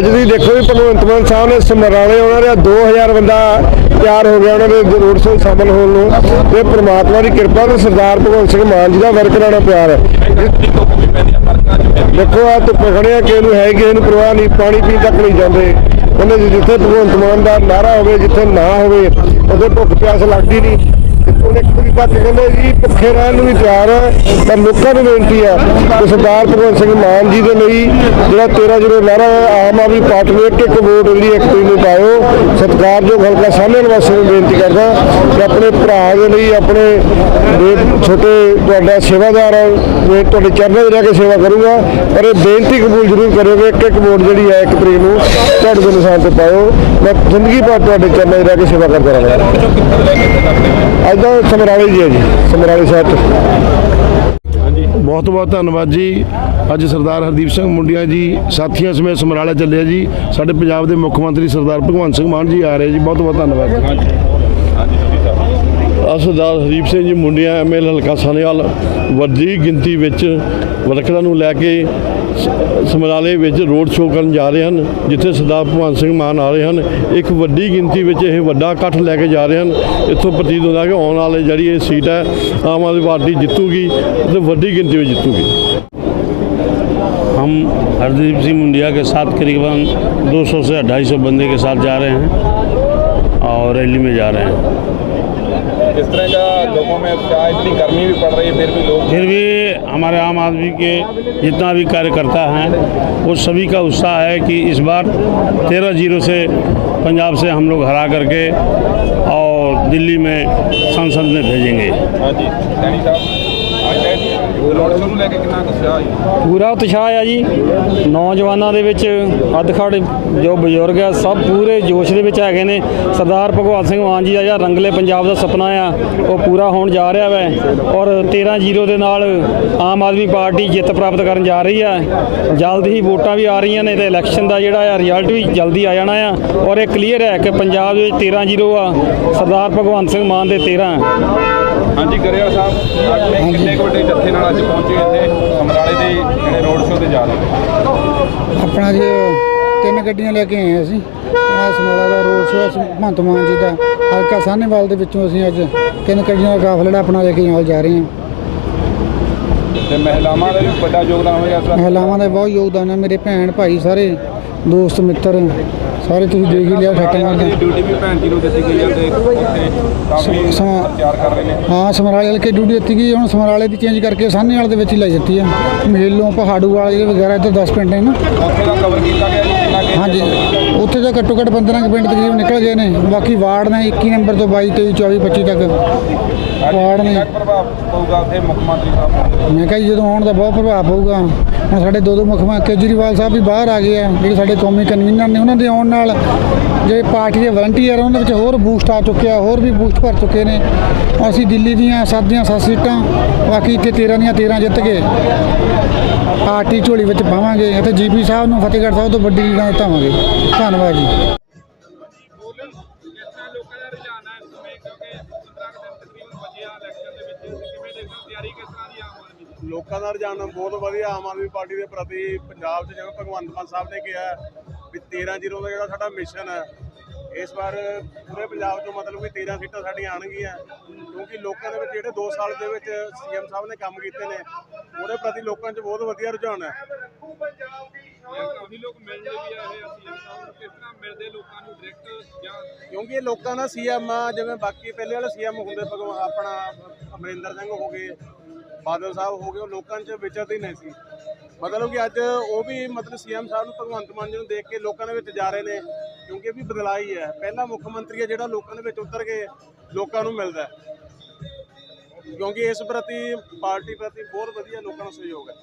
ਦੇਖੋ ਵੀ ਭਗਵੰਤ ਮਾਨ ਸਾਹਿਬ ਨੇ ਸਮਰਾਲੇ ਉਹਨਾਂ ਦੇ 2000 ਬੰਦਾ ਤਿਆਰ ਹੋ ਗਿਆ ਉਹਨਾਂ ਦੇ ਰੋਡ ਸ਼ੋਅ ਸ਼ਾਮਲ ਹੋਣ ਨੂੰ। ਤੇ ਪ੍ਰਮਾਤਮਾ ਦੀ ਕਿਰਪਾ ਤੇ ਸਰਦਾਰ ਭਗਵੰਤ ਸਿੰਘ ਮਾਨ ਜੀ ਦਾ ਵਰਕ ਨਾਲ ਪਿਆਰ ਹੈ। ਦੇਖੋ ਆ ਧੁੱਪ ਖੜੇ ਆ, ਕਿਸੇ ਨੂੰ ਹੈ ਕਿਸੇ ਨੂੰ ਪਰਵਾਹ ਨਹੀਂ, ਪਾਣੀ ਪੀਣ ਤੱਕ ਨਹੀਂ ਜਾਂਦੇ। ਉਹਨੇ ਜਿੱਥੇ ਭਗਵੰਤ ਮਾਨ ਦਾ ਨਾਰਾ ਹੋਵੇ, ਜਿੱਥੇ ਨਾ ਹੋਵੇ ਉਹਦੇ ਭੁੱਖ ਪਿਆਸ ਲੱਗਦੀ ਨਹੀਂ। ਤੇ ਕਹਿੰਦੇ ਜੀ ਭੁੱਖੇ ਰਹਿਣ ਨੂੰ ਵੀ ਤਿਆਰ ਹੈ ਪਰ ਲੋਕਾਂ ਨੂੰ ਬੇਨਤੀ ਹੈ ਕਿ ਸਰਦਾਰ ਭਗਵੰਤ ਸਿੰਘ ਮਾਨ ਜੀ ਦੇ ਲਈ ਜਿਹੜਾ 13 ਜਿਹੜਾ ਨਾਰਾ ਆਮ ਆਦਮੀ ਪਾਰਟੀ ਨੂੰ ਇੱਕ ਇੱਕ ਵੋਟ ਜਿਹੜੀ ਇੱਕ ਤਰੀਕ ਨੂੰ ਪਾਇਓ। ਸਤਿਕਾਰਯੋਗ ਹਲਕਾ ਸਾਹਮਣੇ ਵਾਸਤੇ ਨੂੰ ਬੇਨਤੀ ਕਰਦਾ ਕਿ ਆਪਣੇ ਭਰਾ ਦੇ ਲਈ, ਆਪਣੇ ਛੋਟੇ ਤੁਹਾਡਾ ਸੇਵਾਦਾਰ ਮੈਂ ਤੁਹਾਡੇ ਚਰਨਾਂ 'ਚ ਰਹਿ ਕੇ ਸੇਵਾ ਕਰੂੰਗਾ, ਪਰ ਇਹ ਬੇਨਤੀ ਕਬੂਲ ਜ਼ਰੂਰ ਕਰਿਓਗੇ ਇੱਕ ਇੱਕ ਵੋਟ ਜਿਹੜੀ ਹੈ ਇੱਕ ਤਰੀਕ ਨੂੰ ਤੁਹਾਡੇ ਦੇ ਨਿਸ਼ਾਨ ਤੇ ਪਾਇਓ। ਮੈਂ ਜ਼ਿੰਦਗੀ ਭਰ ਤੁਹਾਡੇ ਚਰਨਾਂ 'ਚ ਰਹਿ ਕੇ ਸੇਵਾ ਕਰਦਾ ਰਹਾਂਗਾ। ਅੱਜ ਦਾ ਸਮਰਾਲੇ ਜੀ ਹੈ ਜੀ ਸਮਰਾਲੇ ਸ਼ਹਿਰ 'ਚ ਬਹੁਤ ਬਹੁਤ ਧੰਨਵਾਦ ਜੀ। ਅੱਜ ਸਰਦਾਰ ਹਰਦੀਪ ਸਿੰਘ ਮੁੰਡਿਆ ਜੀ ਸਾਥੀਆਂ ਸਮੇਤ ਸਮਰਾਲਾ ਚੱਲਿਆ ਜੀ। ਸਾਡੇ ਪੰਜਾਬ ਦੇ ਮੁੱਖ ਮੰਤਰੀ ਸਰਦਾਰ ਭਗਵੰਤ ਸਿੰਘ ਮਾਨ ਜੀ ਆ ਰਹੇ ਜੀ। ਬਹੁਤ ਬਹੁਤ ਧੰਨਵਾਦ ਸਰਦਾਰ ਹਰਦੀਪ ਸਿੰਘ ਜੀ ਮੁੰਡਿਆ ਐਮਐਲ ਹਲਕਾ ਸਾਨੇਵਾਲ ਵੱਡੀ ਗਿਣਤੀ ਵਿੱਚ ਵਰਕਰਾਂ ਨੂੰ ਲੈ ਕੇ ਸਮਰਾਲੇ ਵਿੱਚ ਰੋਡ ਸ਼ੋਅ ਕਰਨ ਜਾ ਰਹੇ ਹਨ ਜਿੱਥੇ ਸਰਦਾਰ ਭਗਵੰਤ ਸਿੰਘ ਮਾਨ ਆ ਰਹੇ ਹਨ ਇੱਕ ਵੱਡੀ ਗਿਣਤੀ ਵਿੱਚ ਇਹ ਵੱਡਾ ਇਕੱਠ ਲੈ ਕੇ ਜਾ ਰਹੇ ਹਨ ਇੱਥੋਂ ਪ੍ਰਤੀਤ ਹੁੰਦਾ ਕਿ ਆਉਣ ਵਾਲੇ ਜਿਹੜੀ ਇਹ ਸੀਟ ਹੈ ਆਮ ਆਦਮੀ ਪਾਰਟੀ ਜਿੱਤੂਗੀ ਤੇ ਵੱਡੀ ਗਿਣਤੀ ਵਿੱਚ ਜਿੱਤੂਗੀ हम हरदीप सिंह मुंडिया के साथ करीबन 200 से 250 बंदे के साथ जा रहे हैं और रैली में जा रहे हैं किस तरह का लोगों में क्या इतनी गर्मी भी पड़ रही है फिर भी लोग फिर भी हमारे आम आदमी के जितना भी कार्यकर्ता हैं वो सभी का उत्साह है कि इस बार तेरह ज़ीरो से पंजाब से हम लोग हरा करके और दिल्ली में संसद में भेजेंगे। हाँ जी सैनी साहब। ਪੂਰਾ ਉਤਸ਼ਾਹ ਆ ਜੀ। ਨੌਜਵਾਨਾਂ ਦੇ ਵਿੱਚ ਅੱਧਖੜ ਜੋ ਬਜ਼ੁਰਗ ਆ, ਸਭ ਪੂਰੇ ਜੋਸ਼ ਦੇ ਵਿੱਚ ਹੈਗੇ ਨੇ। ਸਰਦਾਰ ਭਗਵੰਤ ਸਿੰਘ ਮਾਨ ਜੀ ਦਾ ਜਿਹੜਾ ਰੰਗਲੇ ਪੰਜਾਬ ਦਾ ਸੁਪਨਾ ਆ, ਉਹ ਪੂਰਾ ਹੋਣ ਜਾ ਰਿਹਾ ਵੈ। ਔਰ 13-0 ਦੇ ਨਾਲ ਆਮ ਆਦਮੀ ਪਾਰਟੀ ਜਿੱਤ ਪ੍ਰਾਪਤ ਕਰਨ ਜਾ ਰਹੀ ਆ। ਜਲਦ ਹੀ ਵੋਟਾਂ ਵੀ ਆ ਰਹੀਆਂ ਨੇ ਤੇ ਇਲੈਕਸ਼ਨ ਦਾ ਜਿਹੜਾ ਆ, ਰਿਜ਼ਲਟ ਵੀ ਜਲਦੀ ਆ ਜਾਣਾ ਆ। ਔਰ ਇਹ ਕਲੀਅਰ ਹੈ ਕਿ ਪੰਜਾਬ ਦੇ ਵਿੱਚ 13-0 ਆ। ਸਰਦਾਰ ਭਗਵੰਤ ਸਿੰਘ ਮਾਨ ਦੇ 13 ਹਾਂਜੀ ਗਰੇਵਾਲ ਸਾਹਿਬ ਆਪਣੇ ਕਿੰਨੇ ਕੁ ਵੱਡੇ ਜੱਥੇ ਨਾਲ ਅੱਜ ਪਹੁੰਚੇ ਇੱਥੇ? ਸਮਰਾਲੇ ਦੇ ਜਿਹੜੇ ਰੋਡ ਸ਼ੋਅ ਤੇ ਜਾ ਰਹੇ ਆਪਣਾ ਜੀ, ਤਿੰਨ ਗੱਡੀਆਂ ਲੈ ਕੇ ਆਏ ਅਸੀਂ। ਆ ਸਮਰਾਲਾ ਦਾ ਰੋਡ ਸ਼ੋਅ ਅਸੀਂ ਭਗਵੰਤ ਮਾਨ ਜੀ ਦਾ। ਹਲਕਾ ਸਾਹਨੇਵਾਲ ਦੇ ਵਿੱਚੋਂ ਅਸੀਂ ਅੱਜ ਤਿੰਨ ਗੱਡੀਆਂ ਦਾ ਕਾਫਲਾ ਆਪਣਾ ਲੈ ਕੇ ਨਾਲ ਜਾ ਰਹੇ ਹਾਂ। ਤੇ ਮਹਿਲਾਵਾਂ ਦਾ ਵੀ ਵੱਡਾ ਯੋਗਦਾਨ ਹੋਇਆ ਇਸ ਵਾਰ? ਮਹਿਲਾਵਾਂ ਦਾ ਬਹੁਤ ਯੋਗਦਾਨ ਹੈ ਮੇਰੇ ਭੈਣ ਭਾਈ ਸਾਰੇ ਦੋਸਤ ਮਿੱਤਰ ਸਾਰੇ ਤੁਸੀਂ ਦੇਖ ਹੀ ਲਿਆ ਠੱਟ ਮਾਰਦਾ ਡਿਊਟੀ ਵੀ ਭੈਣ ਜੀ ਨੂੰ ਦਿੱਤੀ ਗਈ ਹੈ ਤੇ ਉੱਥੇ ਕਾਫੀ ਤਿਆਰ ਕਰ ਰਹੇ ਨੇ। ਹਾਂ ਸਮਰਾਲੇ ਵਾਲੇ ਕੇ ਡਿਊਟੀ ਦਿੱਤੀ ਗਈ ਹੁਣ ਸਮਰਾਲੇ ਦੀ ਚੇਂਜ ਕਰਕੇ ਸਾਹਨੇਵਾਲ ਦੇ ਵਿੱਚ ਹੀ ਲਾਈ ਦਿੱਤੀ ਹੈ। ਮਹੇਲੋਂ ਪਹਾੜੂ ਵਾਲੇ ਵਗੈਰਾ ਇੱਧਰ 10 ਪਿੰਡ ਨੇ ਨਾ। ਉੱਥੇ ਦਾ ਕਵਰ ਕੀਤਾ ਗਿਆ ਹਾਂਜੀ। ਉੱਥੇ ਤਾਂ ਘੱਟੋ ਘੱਟ 15 ਕੁ ਪਿੰਡ ਤਕਰੀਬਨ ਨਿਕਲ ਗਏ ਨੇ। ਬਾਕੀ ਵਾਰਡ ਨੇ 21 ਨੰਬਰ ਤੋਂ 22 23 24 25 ਤੱਕ। ਵਾਰਡ ਨੇ। ਪ੍ਰਭਾਵ ਪਊਗਾ ਉੱਥੇ ਮੁੱਖ ਮੰਤਰੀ ਸਾਹਿਬ ਮੈਂ ਕਿਹਾ ਜਦੋਂ ਆਉਣ ਦਾ ਬਹੁਤ ਪ੍ਰਭਾਵ ਪਊਗਾ। ਹੁਣ ਸਾਡੇ ਦੋ ਦੋ ਮੁੱਖ ਮੰਤਰੀ ਕੇਜਰੀਵਾਲ ਸਾਹਿਬ ਵੀ ਬਾਹਰ ਆ ਗਏ ਆ। ਜਿਹੜੇ ਸਾਡੇ ਕੌਮੀ ਕਨਵੀਨਰ ਨੇ ਉਹਨਾਂ ਦੇ ਆਉਣ ਨਾਲ ਜਿਹੜੇ ਪਾਰਟੀ ਦੇ ਵਲੰਟੀਅਰ ਉਹਨਾਂ ਵਿੱਚ ਹੋਰ ਬੂਸਟ ਆ ਚੁੱਕਿਆ ਹੋਰ ਵੀ ਬੂਸਟ ਭਰ ਚੁੱਕੇ ਨੇ। ਅਸੀਂ ਦਿੱਲੀ ਦੀਆਂ ਸੱਤ ਦੀਆਂ ਸੱਤ ਸੀਟਾਂ ਬਾਕੀ ਇੱਥੇ 13 ਦੀਆਂ 13 ਜਿੱਤ ਕੇ ਪਾਰਟੀ ਝੋਲੀ ਵਿੱਚ ਪਾਵਾਂਗੇ ਅਤੇ ਜੀਪੀ ਸਾਹਿਬ ਨੂੰ ਫਤਿਹਗੜ੍ਹ ਸਾਹਿਬ ਤੋਂ ਵੱਡੀ ਲੀਡਾਂ ਜਿਤਾਵਾਂਗੇ ਧੰਨਵਾਦ ਜੀ। ਲੋਕਾਂ ਦਾ ਰੁਝਾਨ ਬਹੁਤ ਵਧੀਆ, ਆਮ ਆਦਮੀ ਪਾਰਟੀ ਦੇ ਪ੍ਰਤੀ ਪੰਜਾਬ 'ਚ ਜਿਵੇਂ ਭਗਵੰਤ ਮਾਨ ਸਾਹਿਬ ਨੇ ਕਿਹਾ ਵੀ 13 ਜ਼ੀਰੋ ਦਾ ਜਿਹੜਾ ਸਾਡਾ ਮਿਸ਼ਨ ਹੈ, ਇਸ ਵਾਰ ਪੂਰੇ ਪੰਜਾਬ 'ਚੋਂ ਮਤਲਬ ਕਿ 13 ਸੀਟਾਂ ਸਾਡੀਆਂ ਆਣਗੀਆਂ ਕਿਉਂਕਿ ਲੋਕਾਂ ਦੇ ਵਿੱਚ ਜਿਹੜੇ 2 ਸਾਲ ਦੇ ਵਿੱਚ ਸੀਐਮ ਸਾਹਿਬ ਨੇ ਕੰਮ ਕੀਤੇ ਨੇ ਉਹਦੇ ਪ੍ਰਤੀ ਲੋਕਾਂ 'ਚ ਬਹੁਤ ਵਧੀਆ ਰੁਝਾਨ ਹੈ। ਕਾਫੀ ਲੋਕ ਮਿਲਦੇ ਵੀ ਆ ਇਹ ਸੀਐਮ ਸਾਹਿਬ ਨੂੰ ਕਿਸ ਤਰ੍ਹਾਂ ਮਿਲਦੇ ਲੋਕਾਂ ਨੂੰ ਡਾਇਰੈਕਟ ਜਾਂ ਕਿਉਂਕਿ ਇਹ ਲੋਕਾਂ ਦਾ ਸੀਐਮ ਆ ਜਿਵੇਂ ਬਾਕੀ ਪਹਿਲੇ ਵਾਲੇ ਸੀਐਮ ਹੁੰਦੇ ਭਗਵਾਨ ਆਪਣਾ ਅਮਰਿੰਦਰ ਸਿੰਘ ਹੋ ਗਏ ਬਾਦਲ ਸਾਹਿਬ ਹੋ ਗਏ ਉਹ ਲੋਕਾਂ 'ਚ ਵਿਚਰਦੇ ਹੀ ਨਹੀਂ ਸੀ। ਮਤਲਬ ਕਿ ਅੱਜ ਉਹ ਵੀ ਮਤਲਬ ਸੀਐਮ ਸਾਹਿਬ ਨੂੰ ਭਗਵੰਤ ਮਾਨ ਜੀ ਨੂੰ ਦੇਖ ਕੇ ਲੋਕਾਂ ਦੇ ਵਿੱਚ ਜਾ ਰਹੇ ਨੇ ਕਿਉਂਕਿ ਇਹ ਵੀ ਬਦਲਾਅ ਹੀ ਹੈ। ਪਹਿਲਾ ਮੁੱਖ ਮੰਤਰੀ ਹੈ ਜਿਹੜਾ ਲੋਕਾਂ ਦੇ ਵਿੱਚ ਉਤਰ ਕੇ ਲੋਕਾਂ ਨੂੰ ਮਿਲਦਾ ਹੈ। ਕਿਉਂਕਿ ਇਸ ਪ੍ਰਤੀ ਪਾਰਟੀ ਪ੍ਰਤੀ ਬਹੁਤ ਵਧੀਆ ਲੋਕਾਂ ਦਾ ਸਹਿਯੋਗ ਹੈ।